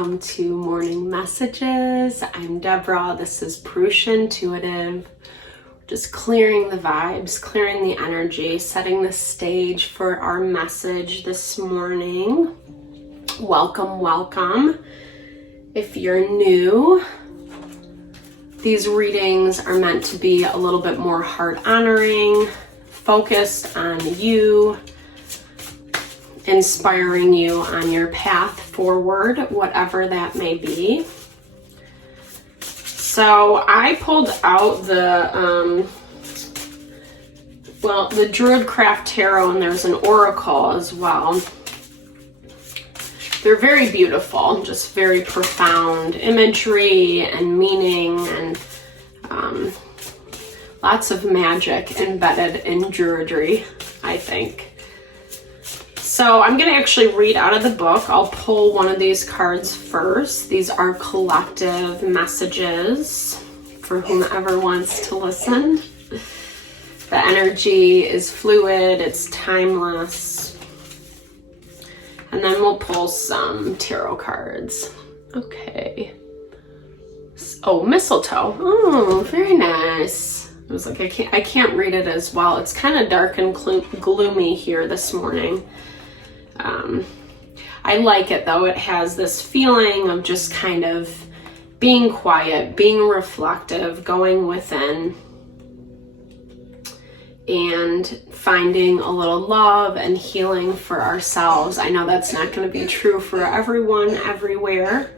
welcome to Morning Messages. I'm Deborah. This is Purusha Intuitive. Just clearing the vibes, clearing the energy, setting the stage for our message this morning. Welcome, welcome. If you're new, these readings are meant to be a little bit more heart honoring, focused on you, inspiring you on your path forward, whatever that may be. So I pulled out the Druidcraft Tarot, and there's an Oracle as well. They're very beautiful, just very profound imagery and meaning, and lots of magic embedded in Druidry, I think. So I'm going to actually read out of the book. I'll pull one of these cards first. These are collective messages for whomever wants to listen. The energy is fluid, it's timeless. And then we'll pull some tarot cards. Okay. Oh, mistletoe. Oh, very nice. I was like, I can't read it as well. It's kind of dark and gloomy here this morning. I like it though. It has this feeling of just kind of being quiet, being reflective, going within, and finding a little love and healing for ourselves. I know that's not going to be true for everyone, everywhere.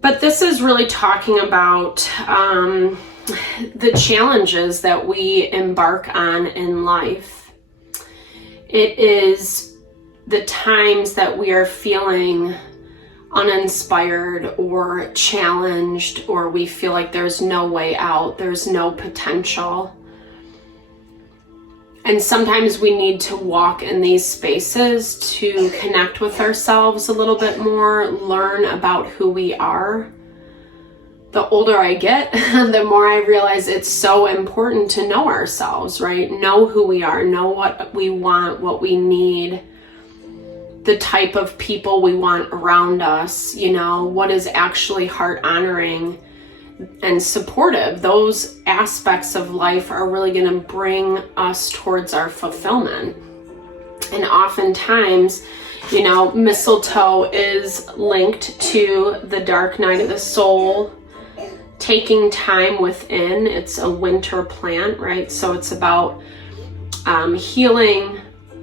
But this is really talking about the challenges that we embark on in life. It is the times that we are feeling uninspired or challenged, or we feel like there's no way out, there's no potential. And sometimes we need to walk in these spaces to connect with ourselves a little bit more, learn about who we are. The older I get, the more I realize it's so important to know ourselves, right? Know who we are, know what we want, what we need, the type of people we want around us, you know, what is actually heart honoring and supportive. Those aspects of life are really going to bring us towards our fulfillment. And oftentimes, you know, mistletoe is linked to the dark night of the soul, taking time within. It's a winter plant, right? So it's about healing,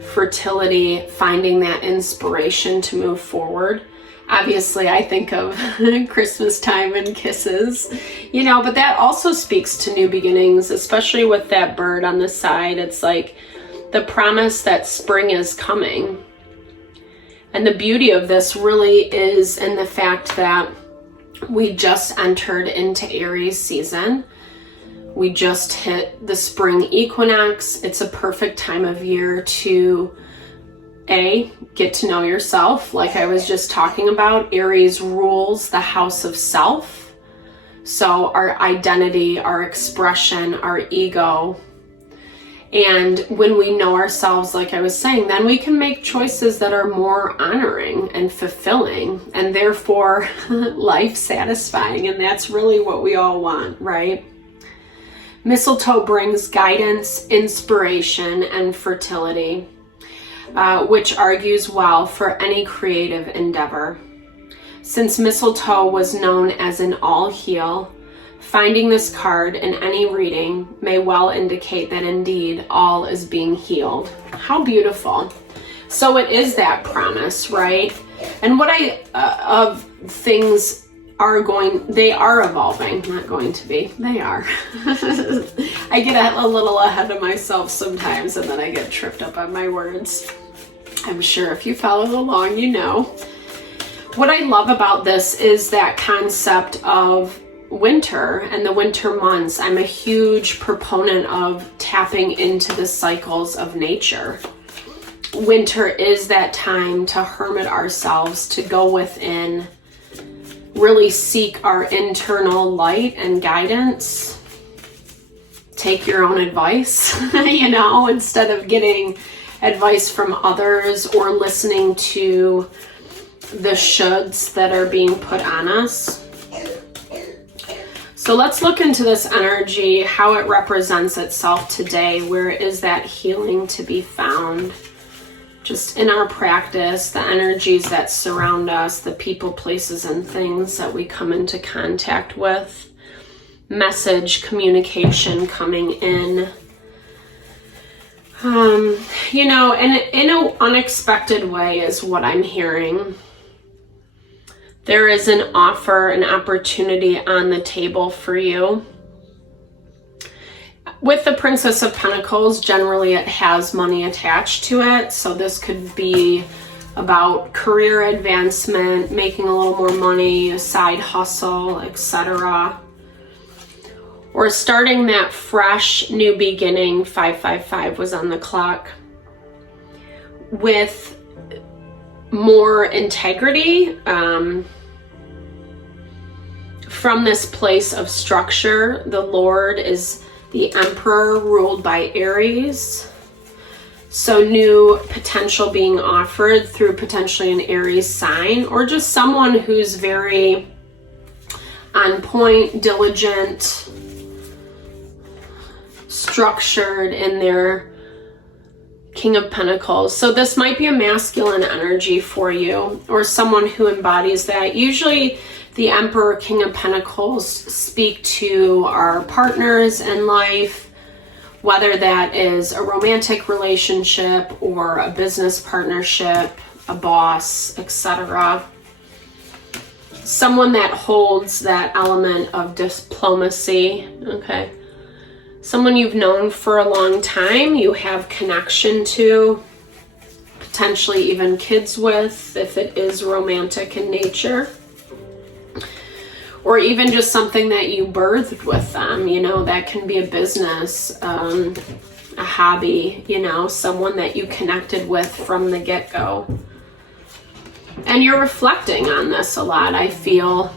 fertility, finding that inspiration to move forward. Obviously, I think of Christmas time and kisses, you know, but that also speaks to new beginnings, especially with that bird on the side. It's like the promise that spring is coming. And the beauty of this really is in the fact that we just entered into Aries season. We just hit the spring equinox. It's a perfect time of year to get to know yourself. Like I was just talking about, Aries rules the house of self. So our identity, our expression, our ego. And when we know ourselves, like I was saying, then we can make choices that are more honoring and fulfilling, and therefore life satisfying. And that's really what we all want, right? Mistletoe brings guidance, inspiration, and fertility, which argues well for any creative endeavor. Since mistletoe was known as an all-heal, finding this card in any reading may well indicate that indeed all is being healed. How beautiful. So it is that promise, right? And what of things they are evolving, not going to be, they are. I get a little ahead of myself sometimes, and then I get tripped up on my words. I'm sure if you follow along, you know. What I love about this is that concept of winter and the winter months. I'm a huge proponent of tapping into the cycles of nature. Winter is that time to hermit ourselves, to go within, really seek our internal light and guidance. Take your own advice, you know, instead of getting advice from others or listening to the shoulds that are being put on us. So let's look into this energy, how it represents itself today. Where is that healing to be found? Just in our practice, the energies that surround us, the people, places, and things that we come into contact with. Message, communication coming in. You know, and in an unexpected way is what I'm hearing. There is an offer, an opportunity on the table for you. With the Princess of Pentacles, generally it has money attached to it. So this could be about career advancement, making a little more money, a side hustle, etc. Or starting that fresh new beginning. 555 was on the clock. With more integrity, from this place of structure. The Lord is the Emperor, ruled by Aries. So new potential being offered through potentially an Aries sign, or just someone who's very on point, diligent, structured in their King of Pentacles. So this might be a masculine energy for you, or someone who embodies that. Usually the Emperor, King of Pentacles speak to our partners in life, whether that is a romantic relationship or a business partnership, a boss, etc. Someone that holds that element of diplomacy, okay? Someone you've known for a long time, you have connection to, potentially even kids with, if it is romantic in nature. Or even just something that you birthed with them, you know, that can be a business, a hobby, you know, someone that you connected with from the get-go. And you're reflecting on this a lot, I feel.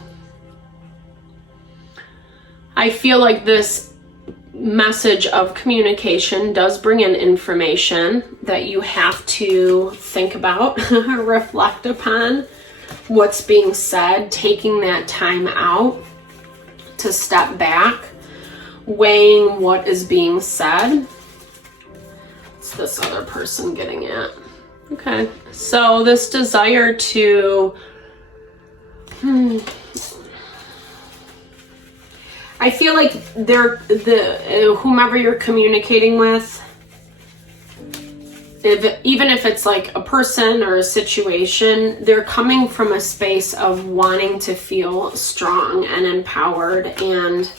I feel like this message of communication does bring in information that you have to think about, reflect upon what's being said, taking that time out to step back, weighing what is being said. What's this other person getting at? Okay, so this desire to I feel like whomever you're communicating with, even if it's like a person or a situation, they're coming from a space of wanting to feel strong and empowered, and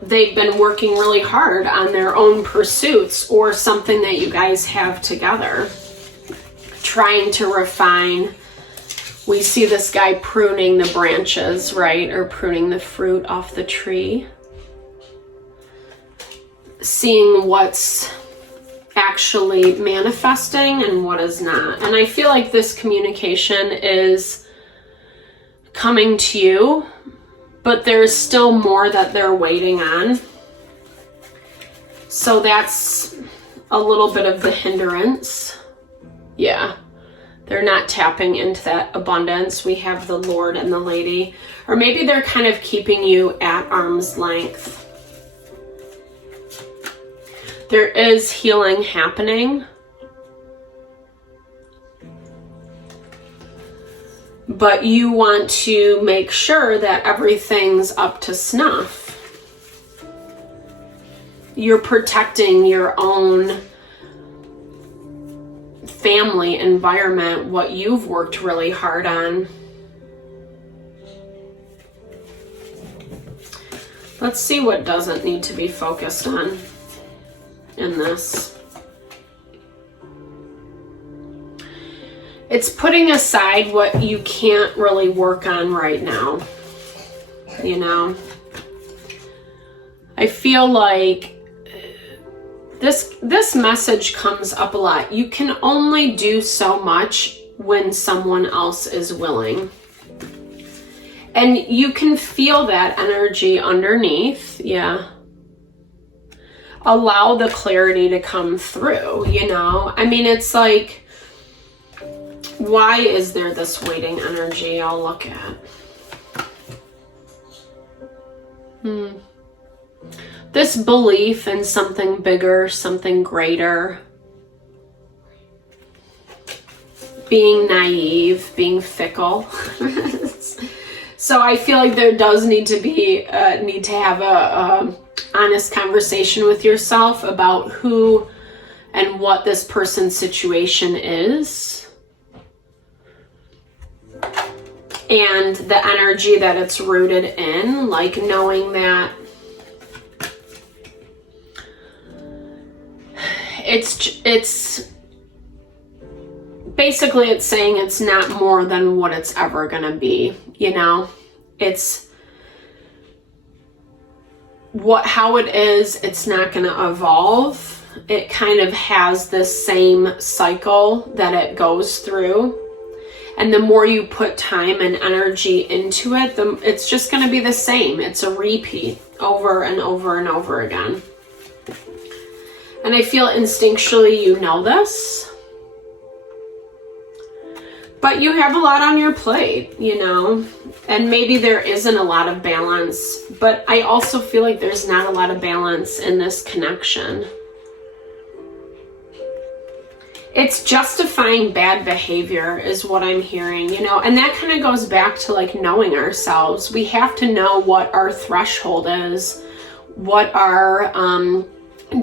they've been working really hard on their own pursuits or something that you guys have together, trying to refine. We see this guy pruning the branches, right? Or pruning the fruit off the tree. Seeing what's actually manifesting and what is not. And I feel like this communication is coming to you, but there's still more that they're waiting on. So that's a little bit of the hindrance. Yeah. They're not tapping into that abundance. We have the Lord and the Lady. Or maybe they're kind of keeping you at arm's length. There is healing happening. But you want to make sure that everything's up to snuff. You're protecting your own family environment, what you've worked really hard on. Let's see what doesn't need to be focused on in this. It's putting aside what you can't really work on right now. You know, I feel like this message comes up a lot. You can only do so much when someone else is willing. And you can feel that energy underneath, yeah. allow the clarity to come through, you know? I mean, it's like, why is there this waiting energy? I'll look at. This belief in something bigger, something greater. Being naive, being fickle. So I feel like there does need to have a honest conversation with yourself about who and what this person's situation is, and the energy that it's rooted in, like knowing that it's basically, it's saying it's not more than what it's ever gonna be, you know? It's how it is, it's not gonna evolve. It kind of has this same cycle that it goes through. And the more you put time and energy into it, it's just gonna be the same. It's a repeat over and over and over again. And I feel instinctually you know this. But you have a lot on your plate, you know, and maybe there isn't a lot of balance, but I also feel like there's not a lot of balance in this connection. It's justifying bad behavior is what I'm hearing, you know, and that kind of goes back to like knowing ourselves. We have to know what our threshold is, what our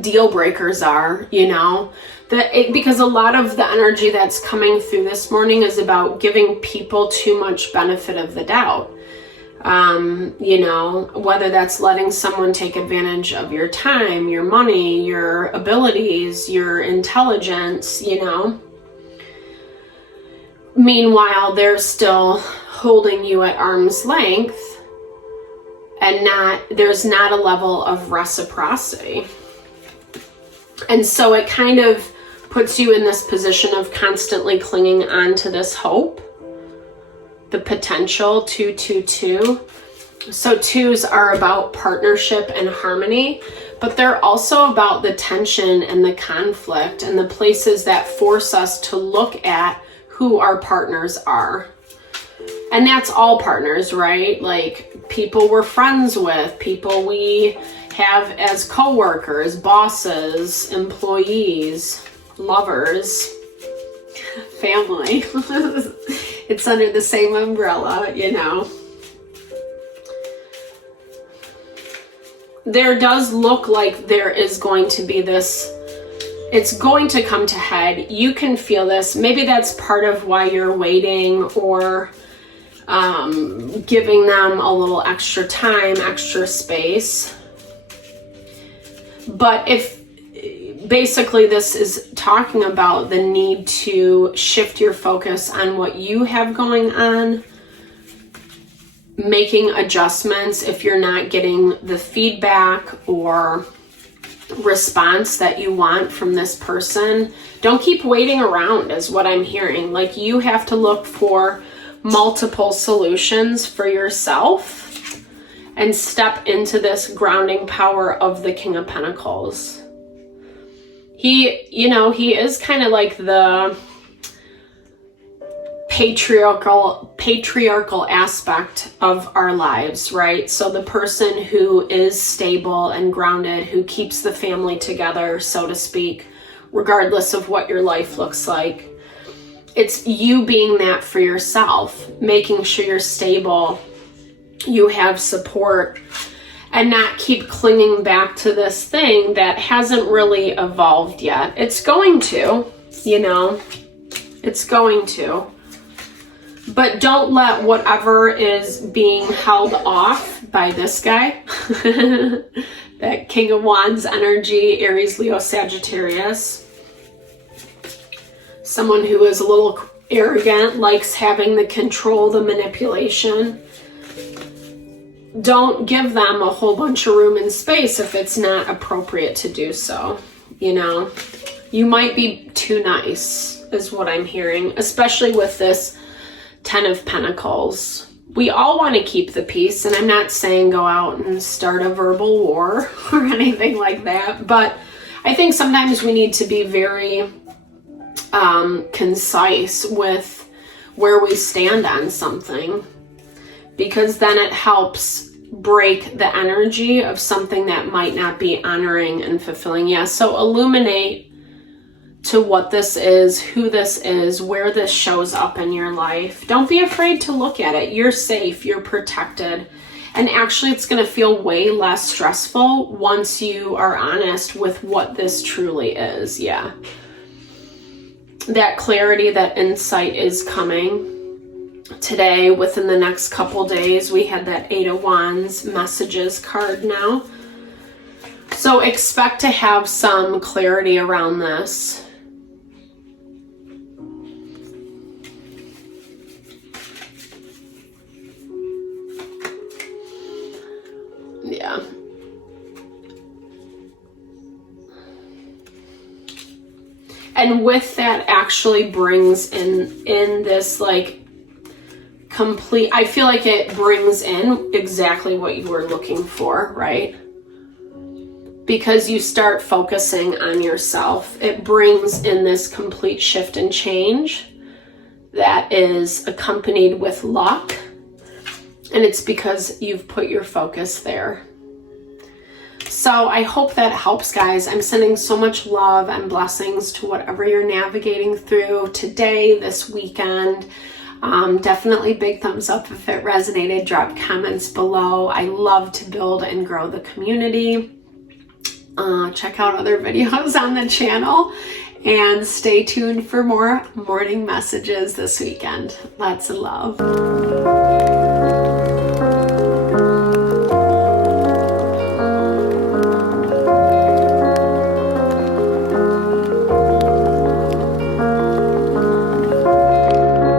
deal breakers are, you know. Because a lot of the energy that's coming through this morning is about giving people too much benefit of the doubt. You know, whether that's letting someone take advantage of your time, your money, your abilities, your intelligence, you know. Meanwhile, they're still holding you at arm's length, and there's not a level of reciprocity. And so it kind of puts you in this position of constantly clinging on to this hope, the potential, 222. So twos are about partnership and harmony, but they're also about the tension and the conflict and the places that force us to look at who our partners are. And that's all partners, right? Like people we're friends with, people we have as co-workers, bosses, employees, lovers, family. It's under the same umbrella, you know. There does look like there is going to be this, it's going to come to head. You can feel this. Maybe that's part of why you're waiting, or giving them a little extra time, extra space. But if basically this is talking about the need to shift your focus on what you have going on, making adjustments if you're not getting the feedback or response that you want from this person. Don't keep waiting around is what I'm hearing. Like you have to look for multiple solutions for yourself and step into this grounding power of the King of Pentacles. He, you know, he is kind of like the patriarchal aspect of our lives, right? So the person who is stable and grounded, who keeps the family together, so to speak, regardless of what your life looks like. It's you being that for yourself, making sure you're stable, you have support, and not keep clinging back to this thing that hasn't really evolved yet. It's going to, you know, it's going to. But don't let whatever is being held off by this guy, that King of Wands energy, Aries, Leo, Sagittarius, someone who is a little arrogant, likes having the control, the manipulation. Don't give them a whole bunch of room and space if it's not appropriate to do so. You know, you might be too nice is what I'm hearing, especially with this 10 of Pentacles. we all want to keep the peace, and I'm not saying go out and start a verbal war or anything like that, but I think sometimes we need to be very concise with where we stand on something, because then it helps break the energy of something that might not be honoring and fulfilling. Yeah, so illuminate to what this is, who this is, where this shows up in your life. Don't be afraid to look at it. You're safe, you're protected. And actually, it's going to feel way less stressful once you are honest with what this truly is. Yeah. That clarity, that insight is coming today. Within the next couple days, we had that 8 of Wands messages card now. So expect to have some clarity around this. Yeah. And with that actually brings in this like complete, I feel like it brings in exactly what you were looking for, right? Because you start focusing on yourself. It brings in this complete shift and change that is accompanied with luck. And it's because you've put your focus there. So I hope that helps, guys. I'm sending so much love and blessings to whatever you're navigating through today, this weekend. Definitely big thumbs up if it resonated. Drop comments below. I love to build and grow the community. Check out other videos on the channel and stay tuned for more morning messages this weekend. Lots of love.